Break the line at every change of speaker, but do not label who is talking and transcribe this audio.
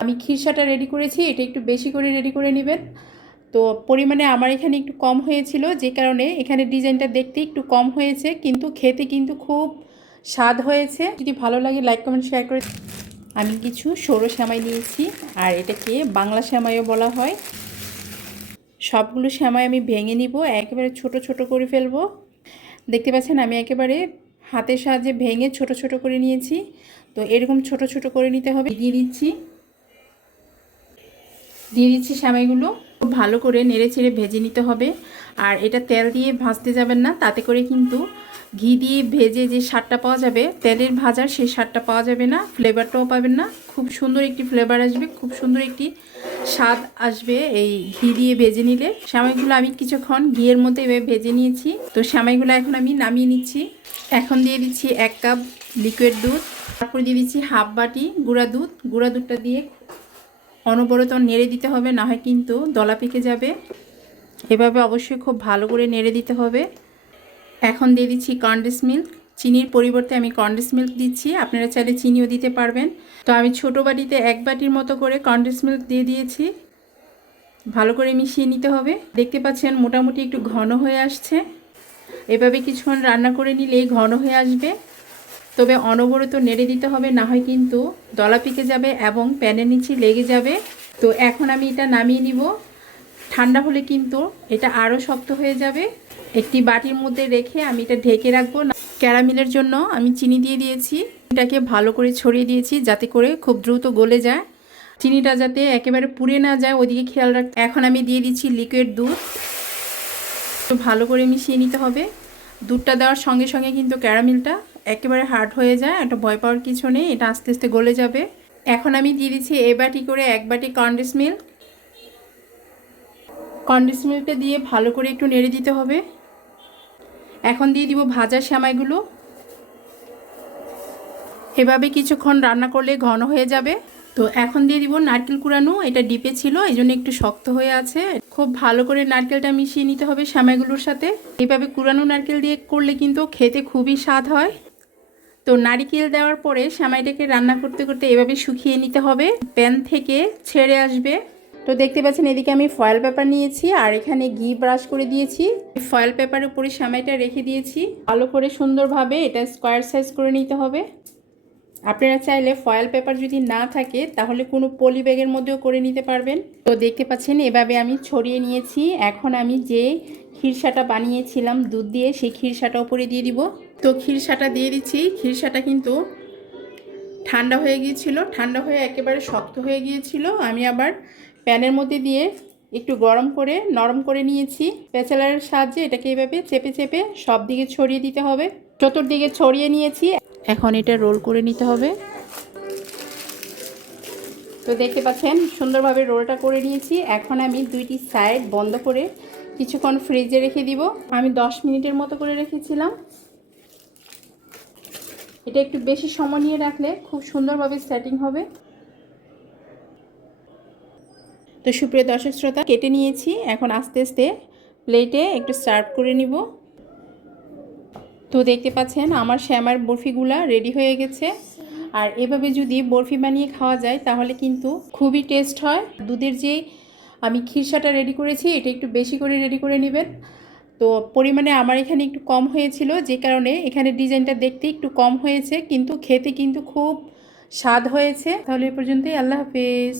আমি খিরসাটা রেডি করেছি, এটা একটু বেশি করে রেডি করে নেবেন। তো পরিমাণে আমার এখানে একটু কম হয়েছিল, যে কারণে এখানে ডিজাইনটা দেখতে একটু কম হয়েছে, কিন্তু খেতে কিন্তু খুব স্বাদ হয়েছে। যদি ভালো লাগে লাইক কমেন্ট শেয়ার করে আমি কিছু সরু শ্যামাই নিয়েছি, আর এটাকে বাংলা শ্যামাইও বলা হয়। সবগুলো শ্যামাই আমি ভেঙে নিব, একেবারে ছোট ছোট করে ফেলব। দেখতে পাচ্ছেন, আমি একেবারে হাতের সাহায্যে ভেঙে ছোট ছোট করে নিয়েছি। তো এরকম ছোট ছোট করে নিতে হবে। দিয়ে দিচ্ছি। দিয়ে দিচ্ছি সামাইগুলো খুব ভালো করে নেড়ে চেড়ে ভেজে নিতে হবে। আর এটা তেল দিয়ে ভাজতে যাবেন না। তাতে করে কিন্তু ঘি দিয়ে ভেজে যে স্বাদটা পাওয়া যাবে, তেলের ভাজার সেই স্বাদটা পাওয়া যাবে না। ফ্লেভারটাও পাবেন না। খুব সুন্দর একটি ফ্লেভার আসবে। খুব সুন্দর একটি স্বাদ আসবে এই ঘি দিয়ে ভেজে নিলে। সামাইগুলো আমি কিছুক্ষণ ঘিয়ের মধ্যে ভেজে নিয়েছি। তো সামাইগুলো এখন আমি নামিয়ে নিচ্ছি। এখন দিয়ে দিচ্ছি এক কাপ লিকুইড দুধ। তারপর দিয়ে দিচ্ছি হাফ বাটি গুঁড়া দুধ। গুঁড়া দুধটা দিয়ে অনবরত নেড়ে দিতে হবে, না হয় কিন্তু দলা পেকে যাবে। এভাবে অবশ্যই খুব ভালো করে নেড়ে দিতে হবে। এখন দিয়ে দিচ্ছি কন্ডেন্স মিল্ক চিনির পরিবর্তে আমি কন্ডেন্স মিল্ক দিচ্ছি। আপনারা চাইলে চিনিও দিতে পারবেন। তো আমি ছোটো বাটিতে এক বাটির মতো করে কন্ডেন্স মিল্ক দিয়ে দিয়েছি। ভালো করে মিশিয়ে নিতে হবে। দেখতে পাচ্ছেন মোটামুটি একটু ঘন হয়ে আসছে। এভাবে কিছুক্ষণ রান্না করে নিলেই ঘন হয়ে আসবে। তবে অনবরত নেড়ে দিতে হবে, না হয় কিন্তু দলা পিকে যাবে এবং প্যানের নিচে লেগে যাবে। তো এখন আমি এটা নামিয়ে নিব। ঠান্ডা হলে কিন্তু এটা আরও শক্ত হয়ে যাবে। একটি বাটির মধ্যে রেখে আমি এটা ঢেকে রাখব। ক্যারামেলের জন্য আমি চিনি দিয়ে দিয়েছি। এটাকে ভালো করে ছড়িয়ে দিয়েছি যাতে করে খুব দ্রুত গলে যায়। চিনিটা যাতে একেবারে পুড়ে না যায়, ওদিকে খেয়াল রাখ এখন আমি দিয়ে দিচ্ছি লিকুইড দুধ। ভালো করে মিশিয়ে নিতে হবে। দুধটা দেওয়ার সঙ্গে সঙ্গে কিন্তু ক্যারামেলটা একেবারে হার্ড হয়ে যায়, একটা ভয় পাওয়ার কিছু নেই, এটা আস্তে আস্তে গলে যাবে। এখন আমি দিয়ে দিচ্ছি এ বাটি করে এক বাটি কন্ডেন্স মিল্ক। কন্ডেন্স মিল্কটা দিয়ে ভালো করে একটু নেড়ে দিতে হবে। এখন দিয়ে দিব ভাজা শ্যামাইগুলো। এভাবে কিছুক্ষণ রান্না করলে ঘন হয়ে যাবে। তো এখন দিয়ে দিব নারকেল কুড়ানো, এটা ডিপে ছিল, এই জন্য একটু শক্ত হয়ে আছে। খুব ভালো করে নারকেলটা মিশিয়ে নিতে হবে শ্যামাইগুলোর সাথে। এইভাবে কুড়ানো নারকেল দিয়ে করলে কিন্তু খেতে খুবই স্বাদ হয়। তো নারিকেল দেওয়ার পরে সেমাইটাকে রান্না করতে করতে এভাবে শুকিয়ে নিতে হবে। প্যান থেকে ছেড়ে আসবে। তো দেখতে পাচ্ছেন, এদিকে আমি ফয়েল পেপার নিয়েছি আর এখানে ঘি ব্রাশ করে দিয়েছি। ফয়েল পেপারের উপরে সেমাইটা রেখে দিয়েছি। ভালো করে সুন্দরভাবে এটা স্কোয়ার সাইজ করে নিতে হবে। আপনারা চাইলে ফয়েল পেপার যদি না থাকে, তাহলে কোনো পলি ব্যাগের মধ্যেও করে নিতে পারবেন। তো দেখতে পাচ্ছেন, এভাবে আমি ছড়িয়ে নিয়েছি। এখন আমি যে খিরসাটা বানিয়েছিলাম দুধ দিয়ে, সেই খিরসাটা ওপরে দিয়ে দিব। তো খিরসাটা দিয়ে দিচ্ছি। খিরসাটা কিন্তু ঠান্ডা হয়ে গিয়েছিল। ঠান্ডা হয়ে একেবারে শক্ত হয়ে গিয়েছিল। আমি আবার প্যানের মধ্যে দিয়ে একটু গরম করে, নরম করে নিয়েছি। পেঁচালারের সাহায্যে এটাকে এভাবে চেপে চেপে সব দিকে ছড়িয়ে দিতে হবে। চতুর্দিকে ছড়িয়ে নিয়েছি। এখন এটা রোল করে নিতে হবে। তো দেখতে পাচ্ছেন, সুন্দরভাবে রোলটা করে নিয়েছি। এখন আমি দুইটি সাইড বন্ধ করে কিছুক্ষণ ফ্রিজে রেখে দিব। আমি 10 মিনিটের মতো করে রেখেছিলাম। এটা একটু বেশি সময় নিয়ে রাখলে খুব সুন্দরভাবে সেটিং হবে। তো সুপ্রিয় দর্শক শ্রোতা, কেটে নিয়েছি। এখন আস্তে আস্তে প্লেটে একটু সার্ভ করে নিব। তো দেখতে পাচ্ছেন, আমার শ্যামার বরফিগুলা রেডি হয়ে গেছে। আর এভাবে যদি বরফি বানিয়ে খাওয়া যায়, তাহলে কিন্তু খুবই টেস্ট হয়। দুধের যে আমি খিরসাটা রেডি করেছি, এটা একটু বেশি করে রেডি করে নেবেন। তো পরিমাণে আমার এখানে একটু কম হয়েছিল, যে কারণে এখানে ডিজাইনটা দেখতে একটু কম হয়েছে, কিন্তু খেতে কিন্তু খুব স্বাদ হয়েছে। তাহলে এ পর্যন্তই, আল্লাহ হাফেজ।